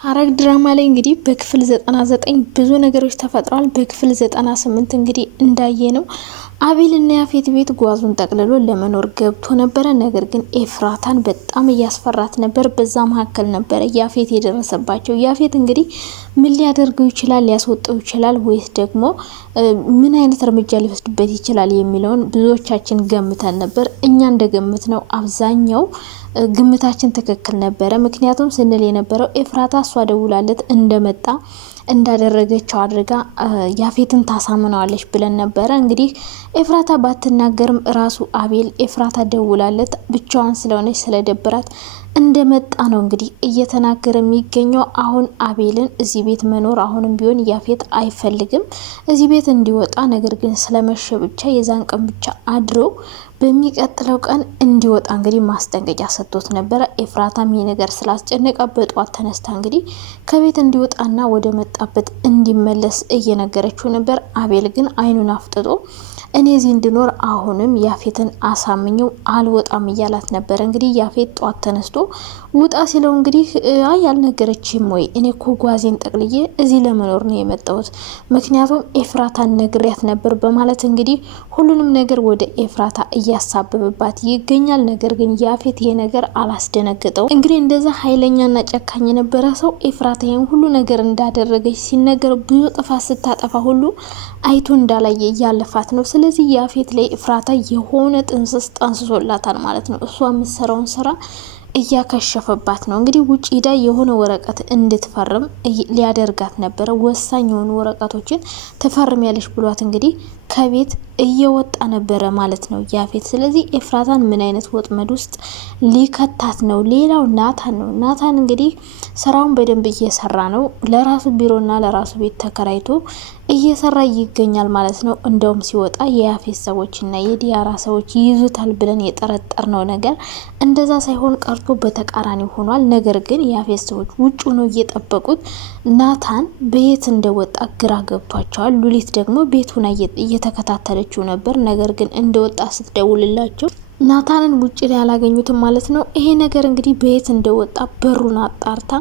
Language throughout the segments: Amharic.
ሐረግ ድራማ ላይ እንግዲህ በክፍል 99 ብዙ ነገሮች ተፈጥረዋል። በክፍል 98 እንግዲህ እንዳየነው አቤልና ያፌት ቤት ጓዙን ጠቅልሎ ለመኖር ገብቶ ነበረ። ነገር ግን ኤፍራታን በጣም እያስፈራት ነበር። በዛ መካከል ነበረ ያፌት የደረሰባቸው። ያፌት እንግዲህ ምን ሊያደርገው ይችላል? ሊያስወጣው ይችላል ወይስ ደግሞ ምን አይነት እርምጃ ሊወስድበት ይችላል የሚለውን ብዙዎቻችን ገምተን ነበር። እኛ እንደገምት ነው አብዛኛው ግምታችን ትክክል ነበረ። ምክንያቱም ስንል የነበረው ኤፍራታ እሷ ደውላለት እንደመጣ እንዳደረገችው አድርጋ ያፌትን ታሳምነዋለች ብለን ነበረ። እንግዲህ ኤፍራታ ባትናገርም ራሱ አቤል ኤፍራታ ደውላለት ብቻዋን ስለሆነች ስለደብራት እንደመጣ ነው እንግዲህ እየተናገረ የሚገኘው። አሁን አቤልን እዚህ ቤት መኖር አሁንም ቢሆን ያፌት አይፈልግም እዚህ ቤት እንዲወጣ። ነገር ግን ስለመሸ ብቻ የዛን ቀን ብቻ አድሮ በሚቀጥለው ቀን እንዲወጣ እንግዲህ ማስጠንቀቂያ ሰጥቶት ነበረ። ኤፍራታም ይሄ ነገር ስላስጨነቃ በጧት ተነስታ እንግዲህ ከቤት እንዲወጣና ወደ መጣበት እንዲመለስ እየነገረችው ነበር። አቤል ግን አይኑን አፍጥጦ እኔ እዚህ እንድኖር አሁንም ያፌትን አሳምኘው አልወጣም እያላት ነበር። እንግዲህ ያፌት ጧት ተነስቶ ውጣ ሲለው እንግዲህ አይ ያልነገረችም ወይ እኔ እኮ ጓዜን ጠቅልዬ እዚህ ለመኖር ነው የመጣሁት፣ ምክንያቱም ኤፍራታን ነግሬያት ነበር በማለት እንግዲህ ሁሉንም ነገር ወደ ኤፍራታ እያሳበበባት ይገኛል። ነገር ግን ያፌት ይሄ ነገር አላስደነገጠው። እንግዲህ እንደዛ ኃይለኛና ጨካኝ የነበረ ሰው ኤፍራታ ይሄን ሁሉ ነገር እንዳደረገች ሲነገር ብዙ ጥፋት ስታጠፋ ሁሉ አይቶ እንዳላየ እያለፋት ነው። ስለዚህ ያፌት ላይ ኤፍራታ የሆነ ጥንስስ ጠንስሶላታል ማለት ነው። እሷ የምትሰራውን ስራ እያከሸፈባት ነው። እንግዲህ ውጭ ሄዳ የሆነ ወረቀት እንድትፈርም ሊያደርጋት ነበረ። ወሳኝ የሆኑ ወረቀቶችን ትፈርሚያለሽ ብሏት እንግዲህ ከቤት እየወጣ ነበረ ማለት ነው ያፌት። ስለዚህ ኤፍራታን ምን አይነት ወጥመድ ውስጥ ሊከታት ነው? ሌላው ናታን ነው። ናታን እንግዲህ ስራውን በደንብ እየሰራ ነው። ለራሱ ቢሮና ለራሱ ቤት ተከራይቶ እየሰራ ይገኛል ማለት ነው። እንደውም ሲወጣ የያፌት ሰዎችና የዲያራ ሰዎች ይይዙታል ብለን የጠረጠርነው ነገር እንደዛ ሳይሆን ቀርቶ በተቃራኒ ሆኗል። ነገር ግን የያፌት ሰዎች ውጭ ነው እየጠበቁት። ናታን በየት እንደወጣ ግራ ገብቷቸዋል። ሉሊት ደግሞ ቤቱን እየተከታተለችው ነበር። ነገር ግን እንደወጣ ስትደውልላቸው ናታንን ውጭ ላይ አላገኙትም ማለት ነው። ይሄ ነገር እንግዲህ በየት እንደወጣ በሩን አጣርታ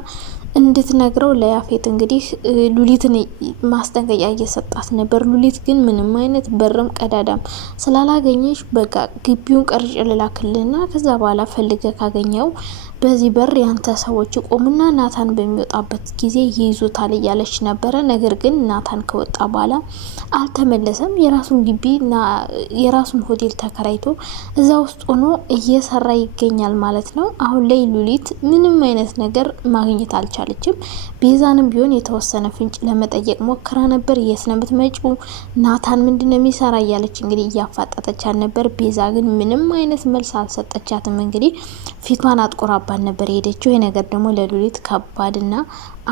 እንድትነግረው ለያፌት እንግዲህ ሉሊትን ማስጠንቀቂያ እየሰጣት ነበር። ሉሊት ግን ምንም አይነት በርም ቀዳዳም ስላላገኘች በቃ ግቢውን ቀርጭ ልላክልና ከዛ በኋላ ፈልገ ካገኘው በዚህ በር ያንተ ሰዎች ቆሙና ናታን በሚወጣበት ጊዜ ይይዙታል እያለች ነበረ። ነገር ግን ናታን ከወጣ በኋላ አልተመለሰም። የራሱን ግቢና የራሱን ሆቴል ተከራይቶ እዛ ውስጥ ሆኖ እየሰራ ይገኛል ማለት ነው። አሁን ላይ ሉሊት ምንም አይነት ነገር ማግኘት አልቻለችም። ቤዛንም ቢሆን የተወሰነ ፍንጭ ለመጠየቅ ሞክራ ነበር። የት ነው የምትመጪው? ናታን ምንድነው የሚሰራ እያለች እንግዲህ እያፋጠጠቻት ነበር። ቤዛ ግን ምንም አይነት መልስ አልሰጠቻትም። እንግዲህ ፊቷን አጥቆራባት ነበር ሄደችው። ይሄ ነገር ደግሞ ለሉሊት ከባድና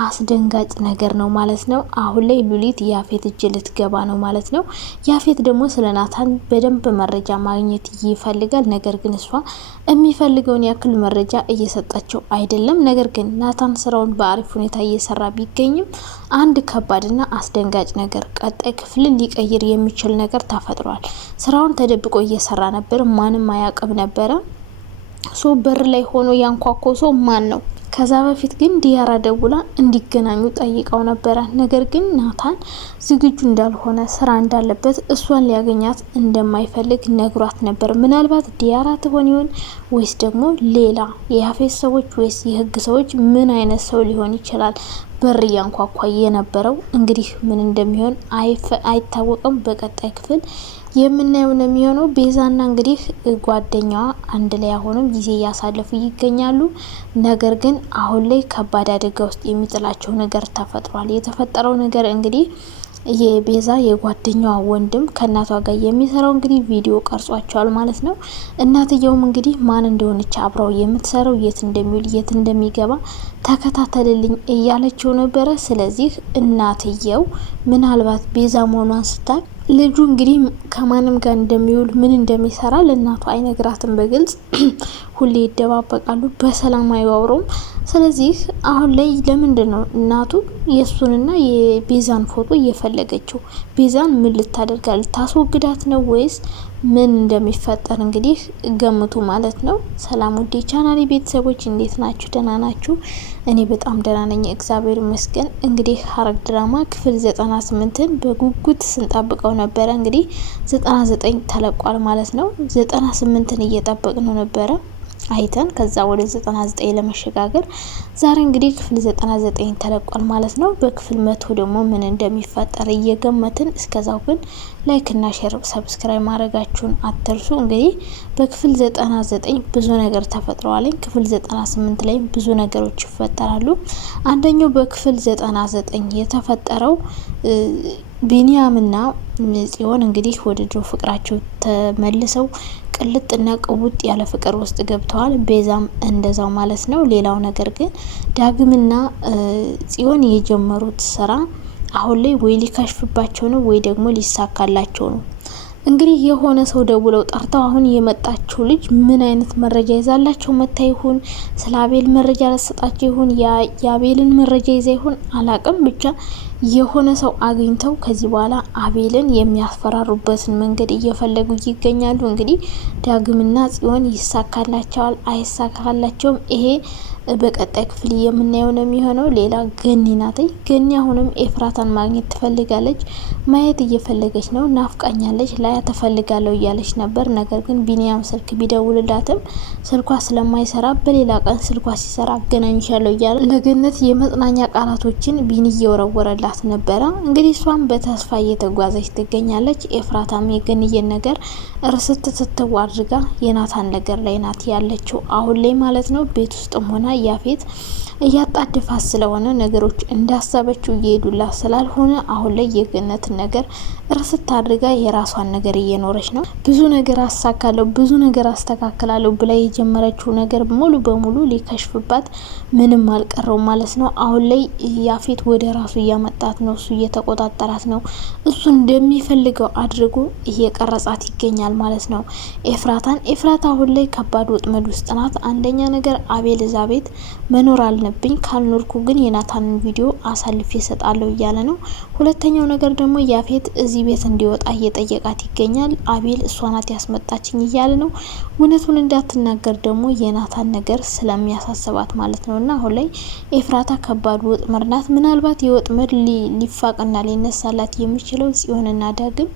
አስደንጋጭ ነገር ነው ማለት ነው። አሁን ላይ ሉሊት ያፌት እጅ ልትገባ ነው ማለት ነው። ያፌት ደግሞ ስለ ናታን በደንብ መረጃ ማግኘት ይፈልጋል። ነገር ግን እሷ የሚፈልገውን ያክል መረጃ እየሰጠችው አይደለም። ነገር ግን ናታን ስራውን በአሪፍ ሁኔታ እየሰራ ቢገኝም አንድ ከባድና አስደንጋጭ ነገር ቀጣይ ክፍልን ሊቀይር የሚችል ነገር ተፈጥሯል። ስራውን ተደብቆ እየሰራ ነበር። ማንም አያውቅም ነበረ። ሶ በር ላይ ሆኖ ያንኳኮ ሰው ማን ነው? ከዛ በፊት ግን ዲያራ ደውላ እንዲገናኙ ጠይቀው ነበረ። ነገር ግን ናታን ዝግጁ እንዳልሆነ፣ ስራ እንዳለበት፣ እሷን ሊያገኛት እንደማይፈልግ ነግሯት ነበር። ምናልባት ዲያራ ትሆን ይሆን ወይስ ደግሞ ሌላ የያፌት ሰዎች ወይስ የህግ ሰዎች? ምን አይነት ሰው ሊሆን ይችላል በር እያንኳኳ የነበረው? እንግዲህ ምን እንደሚሆን አይታወቅም። በቀጣይ ክፍል የምናየው ነው የሚሆነው። ቤዛና እንግዲህ ጓደኛዋ አንድ ላይ አሁንም ጊዜ እያሳለፉ ይገኛሉ። ነገር ግን አሁን ላይ ከባድ አደጋ ውስጥ የሚጥላቸው ነገር ተፈጥሯል። የተፈጠረው ነገር እንግዲህ የቤዛ የጓደኛዋ ወንድም ከእናቷ ጋር የሚሰራው እንግዲህ ቪዲዮ ቀርጿቸዋል ማለት ነው። እናትየውም እንግዲህ ማን እንደሆነች አብረው የምትሰራው የት እንደሚውል የት እንደሚገባ ተከታተልልኝ እያለችው ነበረ። ስለዚህ እናትየው ምናልባት ቤዛ መሆኗን ስታቅ ልጁ እንግዲህ ከማንም ጋር እንደሚውል ምን እንደሚሰራ ለእናቱ አይነግራትም በግልጽ ሁሌ ይደባበቃሉ፣ በሰላም አይዋውሩም። ስለዚህ አሁን ላይ ለምንድን ነው እናቱ የሱንና የቤዛን ፎቶ እየፈለገችው? ቤዛን ምን ልታደርጋ? ልታስወግዳት ነው ወይስ ምን እንደሚፈጠር እንግዲህ ገምቱ ማለት ነው። ሰላም ውዴ ቻናሌ ቤተሰቦች እንዴት ናችሁ? ደህና ናችሁ? እኔ በጣም ደህና ነኝ እግዚአብሔር ይመስገን። እንግዲህ ሐረግ ድራማ ክፍል 98ን በጉጉት ስንጠብቀው ነበረ። እንግዲህ 99 ተለቋል ማለት ነው። 98ን እየጠበቅነው ነበረ አይተን ከዛ ወደ 99 ለመሸጋገር ዛሬ እንግዲህ ክፍል 99 ተለቋል ማለት ነው። በክፍል 100 ደግሞ ምን እንደሚፈጠር እየገመትን እስከዛው ግን ላይክ እና ሼር ሰብስክራይብ ማድረጋችሁን አትርሱ። እንግዲህ በክፍል 99 ብዙ ነገር ተፈጥሯል። ክፍል 98 ላይ ብዙ ነገሮች ይፈጠራሉ። አንደኛው በክፍል 99 የተፈጠረው ቢኒያምና ጽዮን እንግዲህ ወደ ድሮ ፍቅራቸው ተመልሰው ቅልጥና ቅውጥ ያለ ፍቅር ውስጥ ገብተዋል። ቤዛም እንደዛው ማለት ነው። ሌላው ነገር ግን ዳግምና ጽዮን የጀመሩት ስራ አሁን ላይ ወይ ሊከሽፍባቸው ነው ወይ ደግሞ ሊሳካላቸው ነው። እንግዲህ የሆነ ሰው ደውለው ጠርተው አሁን የመጣችው ልጅ ምን አይነት መረጃ ይዛላቸው መታ ይሁን፣ ስለ አቤል መረጃ ለሰጣቸው ይሁን፣ የአቤልን መረጃ ይዛ ይሁን አላቅም። ብቻ የሆነ ሰው አግኝተው ከዚህ በኋላ አቤልን የሚያስፈራሩበትን መንገድ እየፈለጉ ይገኛሉ። እንግዲህ ዳግምና ጽዮን ይሳካላቸዋል አይሳካላቸውም፣ ይሄ በቀጣይ ክፍል የምናየው ነው የሚሆነው። ሌላ ገኒ ናት። ገኒ አሁንም ኤፍራታን ማግኘት ትፈልጋለች፣ ማየት እየፈለገች ነው። ናፍቃኛለች፣ ላያ ተፈልጋለሁ እያለች ነበር። ነገር ግን ቢኒያም ስልክ ቢደውልላትም ስልኳ ስለማይሰራ በሌላ ቀን ስልኳ ሲሰራ አገናኝሻለሁ እያለ ለገነት የመጽናኛ ቃላቶችን ቢኒ እየወረወረላት ነበረ። እንግዲህ እሷም በተስፋ እየተጓዘች ትገኛለች። ኤፍራታም የገንየን ነገር እርስት ስትዋ አድርጋ የናታን ነገር ላይ ናት ያለችው አሁን ላይ ማለት ነው። ቤት ውስጥም ሆና ያፌት እያጣደፋት ስለሆነ ነገሮች እንዳሰበችው እየሄዱላት ስላልሆነ አሁን ላይ የገነትን ነገር እርስት አድርጋ የራሷን ነገር እየኖረች ነው። ብዙ ነገር አሳካለሁ፣ ብዙ ነገር አስተካክላለሁ ብላ የጀመረችው ነገር ሙሉ በሙሉ ሊከሽፍባት ምንም አልቀረው ማለት ነው። አሁን ላይ ያፌት ወደ ራሱ እያመጣት ነው፣ እሱ እየተቆጣጠራት ነው፣ እሱ እንደሚፈልገው አድርጎ እየቀረጻት ይገኛል ማለት ነው። ኤፍራታ አሁን ላይ ከባድ ወጥመድ ውስጥ ናት። አንደኛ ነገር አቤል እዛ ቤት መኖር አልነብኝ፣ ካልኖርኩ ግን የናታንን ቪዲዮ አሳልፌ እሰጣለሁ እያለ ነው። ሁለተኛው ነገር ደግሞ ያፌት እዚህ ቤት እንዲወጣ እየጠየቃት ይገኛል። አቤል እሷ ናት ያስመጣችኝ እያለ ነው። እውነቱን እንዳትናገር ደግሞ የናታን ነገር ስለሚያሳስባት ማለት ነው። እና አሁን ላይ ኤፍራታ ከባድ ወጥመድ ናት። ምናልባት የወጥመድ ሊፋቅና ሊነሳላት የሚችለው ጽዮንና ዳግም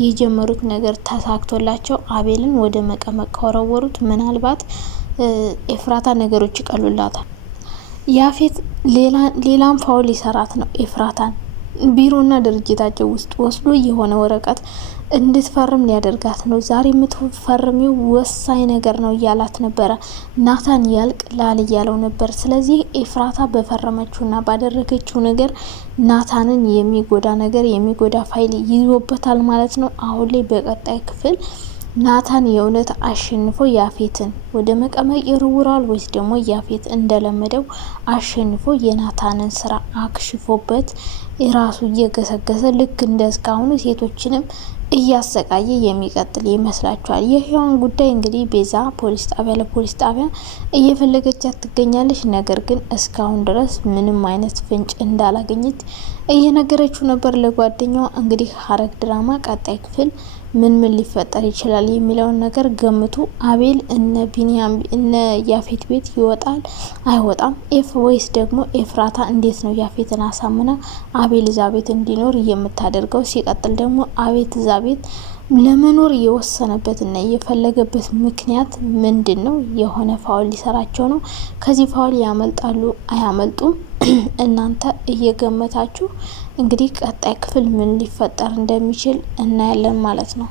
የጀመሩት ነገር ተሳክቶላቸው አቤልን ወደ መቀመቅ ከወረወሩት ምናልባት ኤፍራታ ነገሮች ይቀሉላታል። ያፌት ሌላም ፋውል ሊሰራት ነው። ኤፍራታን ቢሮና ድርጅታቸው ውስጥ ወስዶ የሆነ ወረቀት እንድትፈርም ሊያደርጋት ነው። ዛሬ የምትፈርሚው ወሳኝ ነገር ነው እያላት ነበረ። ናታን ያልቅ ላል እያለው ነበር። ስለዚህ ኤፍራታ በፈረመችውና ባደረገችው ነገር ናታንን የሚጎዳ ነገር የሚጎዳ ፋይል ይዞበታል ማለት ነው። አሁን ላይ በቀጣይ ክፍል ናታን የእውነት አሸንፎ ያፌትን ወደ መቀመቅ ይርውራል ወይስ ደግሞ ያፌት እንደለመደው አሸንፎ የናታንን ስራ አክሽፎበት ራሱ እየገሰገሰ ልክ እንደስካሁኑ ሴቶችንም እያሰቃየ የሚቀጥል ይመስላችኋል? የህያዋን ጉዳይ እንግዲህ ቤዛ ፖሊስ ጣቢያ ለፖሊስ ጣቢያ እየፈለገቻት ትገኛለች። ነገር ግን እስካሁን ድረስ ምንም አይነት ፍንጭ እንዳላገኘች እየነገረችው ነበር ለጓደኛዋ። እንግዲህ ሐረግ ድራማ ቀጣይ ክፍል ምን ሊፈጠር ይችላል የሚለውን ነገር ገምቱ። አቤል እነ ቢኒያም እነ ያፌት ቤት ይወጣል አይወጣም? ወይስ ደግሞ ኤፍራታ እንዴት ነው ያፌትን አሳምና አቤል እዛ ቤት እንዲኖር የምታደርገው? ሲቀጥል ደግሞ አቤት እዛ ቤት ለመኖር የወሰነበትና የፈለገበት ምክንያት ምንድን ነው? የሆነ ፋውል ሊሰራቸው ነው። ከዚህ ፋውል ያመልጣሉ አያመልጡም? እናንተ እየገመታችሁ እንግዲህ ቀጣይ ክፍል ምን ሊፈጠር እንደሚችል እናያለን ማለት ነው።